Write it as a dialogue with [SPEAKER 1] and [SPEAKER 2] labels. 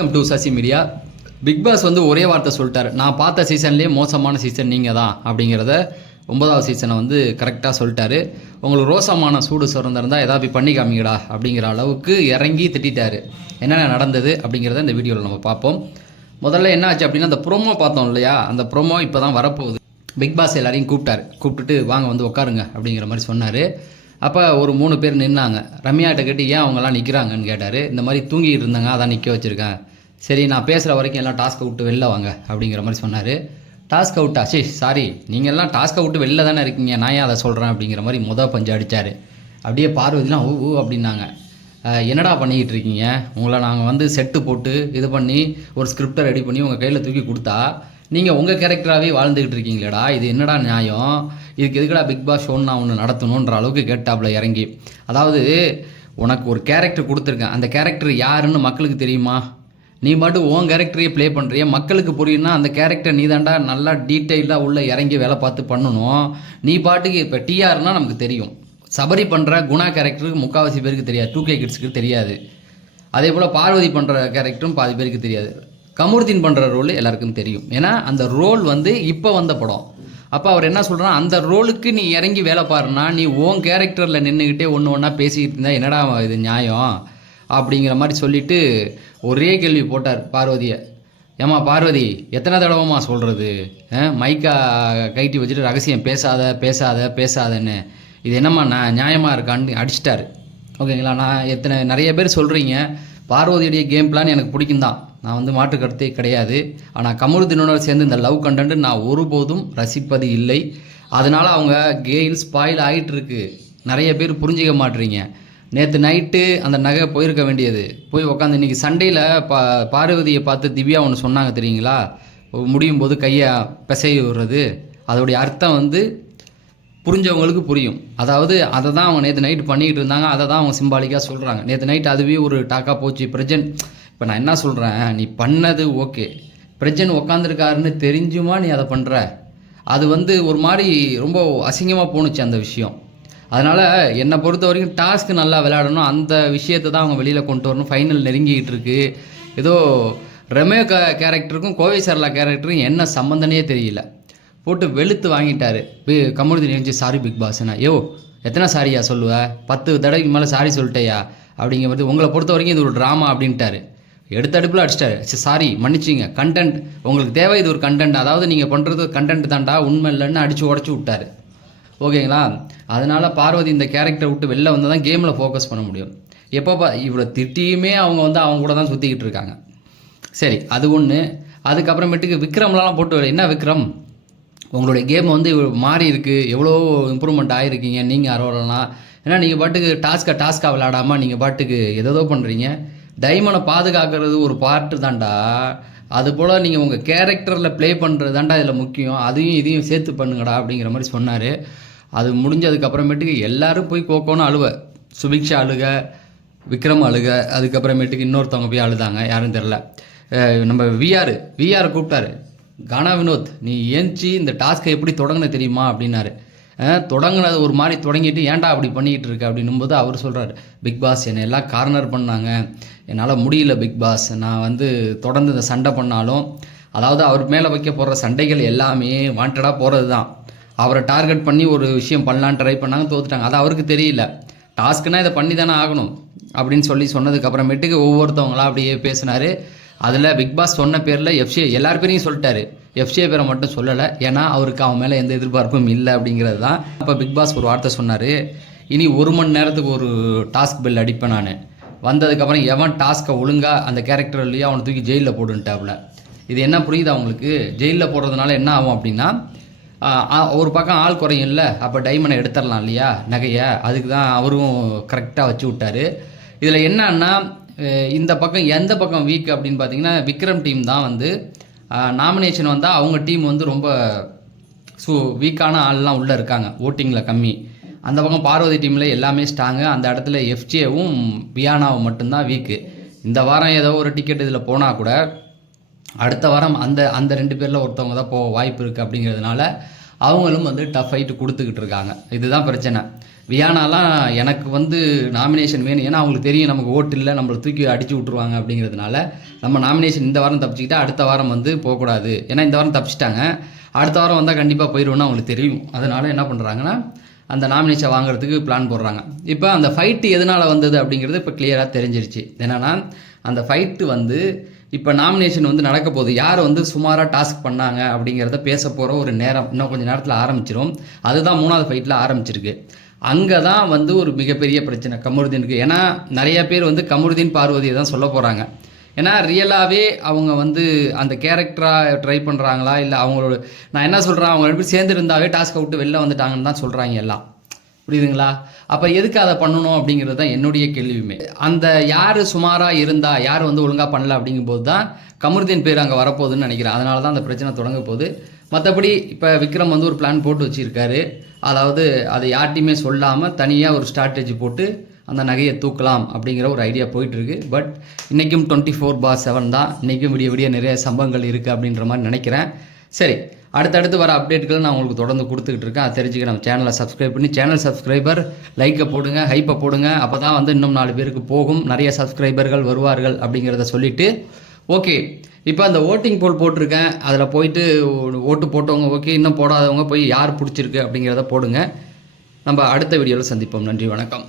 [SPEAKER 1] Welcome to Sasi media Bigg Boss வந்து ஒரே வார்த்தை சொல்லிட்டார். நான் பார்த்த சீசன்லேயே மோசமான சீசன் நீங்கள் தான் அப்படிங்கிறத ஒன்பதாவது சீசனை வந்து கரெக்டாக சொல்லிட்டாரு. உங்களுக்கு ரோசமான சூடு சுரந்திருந்தால் ஏதாவது போய் பண்ணி காமிங்கடா அப்படிங்கிற அளவுக்கு இறங்கி திட்டாரு என்னென்ன நடந்தது அப்படிங்கிறத இந்த வீடியோவில் நம்ம பார்ப்போம். முதல்ல என்ன ஆச்சு அப்படின்னா அந்த ப்ரோமோ பார்த்தோம் இல்லையா? அந்த ப்ரோமோ இப்போ தான் வரப்போகுது. பிக் பாஸ் எல்லாரையும் கூப்பிட்டாரு. கூப்பிட்டுட்டு வாங்க வந்து உட்காருங்க அப்படிங்கிற மாதிரி சொன்னார். அப்போ ஒரு மூணு பேர் நின்னாங்க. ரம்யாட்ட கேட்டு ஏன் அவங்கெல்லாம் நிற்கிறாங்கன்னு கேட்டார். இந்த மாதிரி தூங்கிட்டு இருந்தாங்க அதான் நிற்க வச்சுருக்கேன். சரி நான் பேசுகிற வரைக்கும் எல்லாம் டாஸ்க்கை விட்டு வெளில வாங்க அப்படிங்கிற மாதிரி சொன்னார். டாஸ்க் அவுட்டா சரி சாரி நீங்கள் எல்லாம் டாஸ்க்கை விட்டு வெளில தானே இருக்கீங்க. நான் ஏன் அதை சொல்கிறேன் அப்படிங்கிற மாதிரி முத பஞ்சு அடித்தார் அப்படியே பார்வதிலாம் ஊ ஊ அப்படின்னாங்க. என்னடா பண்ணிக்கிட்டு இருக்கீங்க? உங்களை நாங்கள் வந்து செட்டு போட்டு இது பண்ணி ஒரு ஸ்கிரிப்டை ரெடி பண்ணி உங்கள் கையில் தூக்கி கொடுத்தா நீங்கள் உங்கள் கேரக்டராகவே வாழ்ந்துக்கிட்டு இருக்கீங்களேடா. இது என்னடா நியாயம்? இதுக்கு எதுக்குடா பிக் பாஸ் ஷோன்னு நான் ஒன்று நடத்தணுன்ற அளவுக்கு கேட்டாப்புல இறங்கி. அதாவது உனக்கு ஒரு கேரக்டர் கொடுத்துருக்கேன். அந்த கேரக்டர் யாருன்னு மக்களுக்கு தெரியுமா? நீ பாட்டு உன் கேரக்டரையே ப்ளே பண்ணுறிய மக்களுக்கு புரியும்னா அந்த கேரக்டர் நீ தாண்டா நல்லா டீட்டெயிலாக உள்ள இறங்கி வேலை பார்த்து பண்ணணும். நீ பாட்டுக்கு இப்போ டிஆர்னால் நமக்கு தெரியும். சபரி பண்ணுற குணா கேரக்டருக்கு முக்கால்வாசி பேருக்கு தெரியாது. டூ கே கிட்ஸுக்கு தெரியாது. அதே போல் பார்வதி பண்ணுற கேரக்டரும் பாதி பேருக்கு தெரியாது. கமுர்தீன் பண்ணுற ரோல் எல்லாருக்கும் தெரியும். ஏன்னா அந்த ரோல் வந்து இப்போ வந்த படம். அப்போ அவர் என்ன சொல்கிறான் அந்த ரோலுக்கு நீ இறங்கி வேலை பாருன்னா நீ ஓன் கேரக்டரில் நின்றுக்கிட்டே ஒன்று ஒன்றா பேசிக்கிட்டு இருந்தால் என்னடா இது நியாயம்? அப்படிங்கிற மாதிரி சொல்லிட்டு ஒரே கேள்வி போட்டார் பார்வதியை. ஏம்மா பார்வதி எத்தனை தடவைம்மா சொல்கிறது மைக்கா கைட்டி வச்சுட்டு ரகசியம் பேசாத பேசாத பேசாதன்னு. இது என்னம்மா நான் நியாயமாக இருக்கான்னு அடிச்சிட்டாரு. ஓகேங்களா? நான் எத்தனை நிறைய பேர் சொல்கிறீங்க பார்வதியுடைய கேம் பிளான் எனக்கு பிடிக்கும் தான் நான் வந்து மாற்று கருத்தே கிடையாது ஆனால் கமருதினோட சேர்ந்து இந்த லவ் கண்டென்ட் நான் ஒருபோதும் ரசிப்பது இல்லை. அதனால் அவங்க கேல் ஸ்பாயில் ஆகிட்டு இருக்கு நிறைய பேர் புரிஞ்சிக்க மாட்றீங்க நேற்று நைட்டு அந்த நகை போயிருக்க வேண்டியது. போய் உட்காந்து இன்னைக்கு சண்டையில் பா பார்வதியை பார்த்து திவ்யா ஒன்று சொன்னாங்க தெரியுங்களா? முடியும் போது கையை பிசைய விடுறது. அதோடைய அர்த்தம் வந்து புரிஞ்சவங்களுக்கு புரியும். அதாவது அதை தான் அவங்க நேற்று நைட்டு பண்ணிக்கிட்டு இருந்தாங்க. அதை தான் அவங்க சிம்பாலிக்காக சொல்கிறாங்க நேற்று நைட் அதுவே ஒரு டாக்காக போச்சு. பிரஜன் இப்போ நான் என்ன சொல்கிறேன் நீ பண்ணது ஓகே பிரஜன் உக்காந்துருக்காருன்னு தெரிஞ்சுமா நீ அதை பண்ணுற அது வந்து ஒரு மாதிரி ரொம்ப அசிங்கமாக போணுச்சு அந்த விஷயம். அதனால் என்னை பொறுத்த வரைக்கும் டாஸ்க்கு நல்லா விளையாடணும். அந்த விஷயத்தை தான் அவங்க வெளியில் கொண்டு வரணும். ஃபைனல் நெருங்கிக்கிட்டு இருக்கு. ஏதோ ரெமே க கேரக்டருக்கும் கோவை சரலா கேரக்டருக்கும் என்ன சம்மந்தனே தெரியல. போட்டு வெளுத்து வாங்கிட்டார். பி- கமருதீன் சாரி பிக் பாஸ்னா யோ எத்தனை சாரியா சொல்லுவ? பத்து தடவைக்கு மேலே சாரி சொல்லிட்டேயா? அப்படிங்கிறது உங்களை பொறுத்த வரைக்கும் இது ஒரு ட்ராமா அப்படின்ட்டாரு. எடுத்த அடுப்பில் அடிச்சிட்டாரு. சாரி மன்னிச்சிங்க. கண்டென்ட் உங்களுக்கு தேவை இது ஒரு கண்டென்ட் அதாவது நீங்கள் பண்ணுறது கண்டென்ட் தாண்டா உண்மை இல்லைன்னு அடித்து உடச்சி விட்டாரு. ஓகேங்களா? அதனால் பார்வதி இந்த கேரக்டரை விட்டு வெளில வந்து தான் கேமில் ஃபோக்கஸ் பண்ண முடியும். எப்போ இவ்வளோ திட்டியுமே அவங்க வந்து அவங்க கூட தான் சுற்றிக்கிட்டு இருக்காங்க. சரி அது ஒன்று அதுக்கப்புறமேட்டுக்கு விக்ரம்லாம் போட்டு என்ன விக்ரம்? உங்களுடைய கேம் வந்து மாறி இருக்கு. எவ்வளோ இம்ப்ரூவ்மெண்ட் ஆகிருக்கீங்க நீங்கள் அரோலாம் ஏன்னா நீங்கள் பாட்டுக்கு டாஸ்க்கை டாஸ்க்காக விளையாடாமல் நீங்கள் பாட்டுக்கு எதோ பண்ணுறீங்க டைமண்டை பாதுகாக்கிறது ஒரு பார்ட்டு தான்டா. அதுபோல் நீங்கள் உங்கள் கேரக்டரில் ப்ளே பண்ணுறது தான்டா இதில் முக்கியம். அதையும் இதையும் சேர்த்து பண்ணுங்கடா அப்படிங்கிற மாதிரி சொன்னார். அது முடிஞ்சதுக்கப்புறமேட்டுக்கு எல்லாரும் போய் கோக்கோன்னு அழுவ. சுபிக்ஷா அழுக விக்ரம் அழுக அதுக்கப்புறமேட்டுக்கு இன்னொருத்தவங்க போய் அழுதாங்க யாரும் தெரில. நம்ம விஆர் விஆர் கூப்பிட்டாரு. கானா வினோத் நீ ஏஞ்சி இந்த டாஸ்க்கை எப்படி தொடங்கின தெரியுமா? அப்படின்னாரு. தொடங்கினது ஒரு மாதிரி தொடங்கிட்டு ஏன்டா அப்படி பண்ணிக்கிட்டு இருக்க? அப்படின்னும் போது அவர் சொல்கிறார் பிக் பாஸ் என்னை எல்லாம் கார்னர் பண்ணாங்க. என்னால் முடியல பிக் பாஸ். நான் வந்து தொடர்ந்து இந்த சண்டை பண்ணாலும் அதாவது அவர் மேலே வைக்க போகிற சண்டைகள் எல்லாமே வாண்டடாக போகிறது தான் அவரை டார்கெட் பண்ணி ஒரு விஷயம் பண்ணலான்னு ட்ரை பண்ணாங்க தோத்துட்டாங்க. அது அவருக்கு தெரியல. டாஸ்க்குனால் இதை பண்ணி தானே ஆகணும் அப்படின்னு சொல்லி சொன்னதுக்கப்புறமேட்டுக்கு ஒவ்வொருத்தவங்களாம் ஒவ்வொருத்தவங்களா அப்படியே பேசினார். அதில் பிக் பாஸ் சொன்ன பேரில் எஃப்சிஏ எல்லார் பேரையும் சொல்லிட்டாரு. எஃப்சிஏ பேரை மட்டும் சொல்லலை. ஏன்னா அவருக்கு அவன் மேலே எந்த எதிர்பார்ப்பும் இல்லை அப்படிங்கிறது தான். அப்போ பிக் பாஸ் ஒரு வார்த்தை சொன்னார். இனி ஒரு மணி நேரத்துக்கு ஒரு டாஸ்க் பெல் அடிப்பேன் நான். வந்ததுக்கப்புறம் எவன் டாஸ்க்கை ஒழுங்காக அந்த கேரக்டர் இல்லையோ அவனை தூக்கி ஜெயிலில் போட்டுன்ட்டாப்புல இது என்ன புரியுது அவங்களுக்கு ஜெயிலில் போடுறதுனால என்ன ஆகும் அப்படின்னா ஒரு பக்கம் ஆள் குறையும்ல அப்போ டைமண்டை எடுத்துடலாம் இல்லையா நகையை. அதுக்கு தான் அவரும் கரெக்டாக வச்சு விட்டாரு. இதில் என்னன்னா இந்த பக்கம் எந்த பக்கம் வீக் அப்படின்னு பார்த்தீங்கன்னா விக்ரம் டீம் தான் வந்து நாமினேஷன் வந்தால் அவங்க டீம் வந்து ரொம்ப சூ வீக்கான ஆள்லாம் உள்ளே இருக்காங்க ஓட்டிங்கில் கம்மி. அந்த பக்கம் பார்வதி டீமில் எல்லாமே ஸ்ட்ராங்கு அந்த இடத்துல எஃப்ஜேவும் வியானாவும் மட்டும்தான் வீக்கு இந்த வாரம் ஏதோ ஒரு டிக்கெட் இதில் போனால் கூட அடுத்த வாரம் அந்த அந்த ரெண்டு பேரில் ஒருத்தவங்க தான் போக வாய்ப்பு இருக்குது அப்படிங்கிறதுனால அவங்களும் வந்து டஃப் ஃபைட்டு கொடுத்துக்கிட்டு இருக்காங்க. இதுதான் பிரச்சனை. வியானாலாம் எனக்கு வந்து நாமினேஷன் வேணும். ஏன்னா அவங்களுக்கு தெரியும் நமக்கு ஓட்டு இல்லை நம்மளை தூக்கி அடிச்சு விட்ருவாங்க அப்படிங்கிறதுனால நம்ம நாமினேஷன் இந்த வாரம் தப்பிச்சுக்கிட்டா அடுத்த வாரம் வந்து போகக்கூடாது. ஏன்னா இந்த வாரம் தப்பிச்சிட்டாங்க. அடுத்த வாரம் வந்தால் கண்டிப்பாக போயிடுவோம்னு அவங்களுக்கு தெரியும். அதனால் என்ன பண்ணுறாங்கன்னா அந்த நாமினேஷன் வாங்குறதுக்கு பிளான் போடுறாங்க. இப்போ அந்த ஃபைட்டு எதனால் வந்தது அப்படிங்கிறது இப்போ கிளியராக தெரிஞ்சிருச்சு. என்னென்னா அந்த ஃபைட்டு வந்து இப்போ நாமினேஷன் வந்து நடக்க போகுது. யார் வந்து சுமாராக டாஸ்க் பண்ணாங்க அப்படிங்கிறத பேச போகிற ஒரு நேரம் இன்னும் கொஞ்சம் நேரத்தில் ஆரம்பிச்சிடும் அதுதான் மூணாவது ஃபைட்டில் ஆரம்பிச்சிருக்கு. அங்கே தான் வந்து ஒரு மிகப்பெரிய பிரச்சனை கமருதீனுக்கு. ஏன்னா நிறைய பேர் வந்து கமருதீன் பார்வதியை தான் சொல்ல போகிறாங்க ஏன்னா ரியலாகவே அவங்க வந்து அந்த கேரக்டராக ட்ரை பண்ணுறாங்களா இல்லை அவங்களோட நான் என்ன சொல்கிறேன் அவங்க ரெண்டு பேரும் டாஸ்க்கை விட்டு வெளில வந்துட்டாங்கன்னு தான் சொல்கிறாங்க எல்லாம். புரியுதுங்களா? அப்போ எதுக்கு அதை பண்ணணும் அப்படிங்கிறது தான் என்னுடைய கேள்வியுமே. அந்த யார் சுமாராக இருந்தா யார் வந்து ஒழுங்காக பண்ணல அப்படிங்கும்போது தான் கமருதீன் பேர் அங்கே வரப்போகுதுன்னு நினைக்கிறேன். அதனால தான் அந்த பிரச்சனை தொடங்க போகுது. மற்றபடி இப்போ விக்ரம் வந்து ஒரு பிளான் போட்டு வச்சுருக்காரு. அதாவது அதை யார்ட்டையுமே சொல்லாமல் தனியாக ஒரு ஸ்ட்ராட்டஜி போட்டு அந்த நகையை தூக்கலாம் அப்படிங்கிற ஒரு ஐடியா போயிட்டுருக்கு. பட் இன்றைக்கும் டுவெண்ட்டி ஃபோர் பார் செவன் தான். இன்றைக்கும் விடிய விடிய நிறைய சம்பவங்கள் இருக்குது அப்படின்ற மாதிரி நினைக்கிறேன். சரி அடுத்தடுத்து வர அப்டேட்களை நான் உங்களுக்கு தொடர்ந்து கொடுத்துக்கிட்டு இருக்கேன். அதை தெரிஞ்சுக்க நம்ம சேனலை சப்ஸ்கிரைப் பண்ணி சேனல் சப்ஸ்கிரைபர் லைக்கை போடுங்க ஹைப்பை போடுங்க. அப்போ தான் வந்து இன்னும் நாலு பேருக்கு போகும். நிறைய சப்ஸ்கிரைபர்கள் வருவார்கள் அப்படிங்கிறத சொல்லிவிட்டு ஓகே இப்போ அந்த ஓட்டிங் போல் போட்டிருக்கேன். அதில் போயிட்டு ஓட்டு போட்டவங்க ஓகே இன்னும் போடாதவங்க போய் யார் பிடிச்சிருக்கு அப்படிங்கிறத போடுங்க. நம்ம அடுத்த வீடியோவில் சந்திப்போம். நன்றி வணக்கம்.